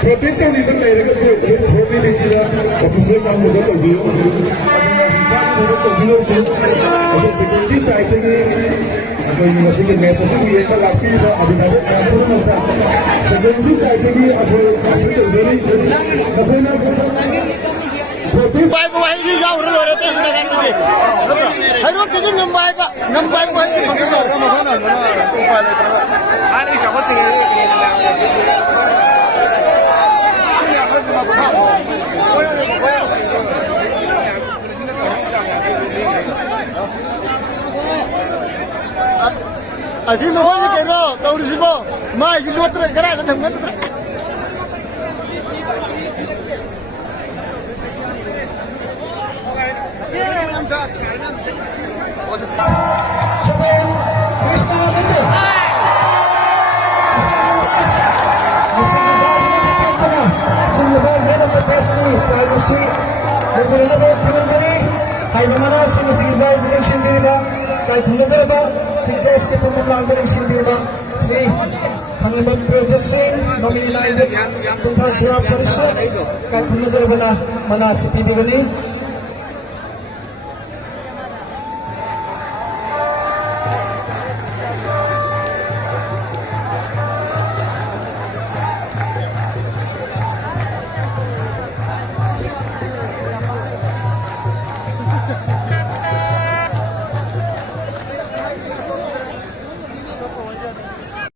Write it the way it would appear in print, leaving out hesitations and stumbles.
Protesta leader later say holy leader officer का मुझे तो दियो security side में अगर यूनिवर्सिटी के मैच से भी एक लाख की अभी तक पूरा होता security side में अभी तो जरूरी अभी ना Ngambay mo ay hindi ka uro uro tayo na ganito. Hayro tingin ngambay pa. Ngambay mo ay hindi magkasal. Ano isa ko tingin. Asin mo ni kero, tawris mo. Ma, yung otro gara sa tama. Mana seperti ini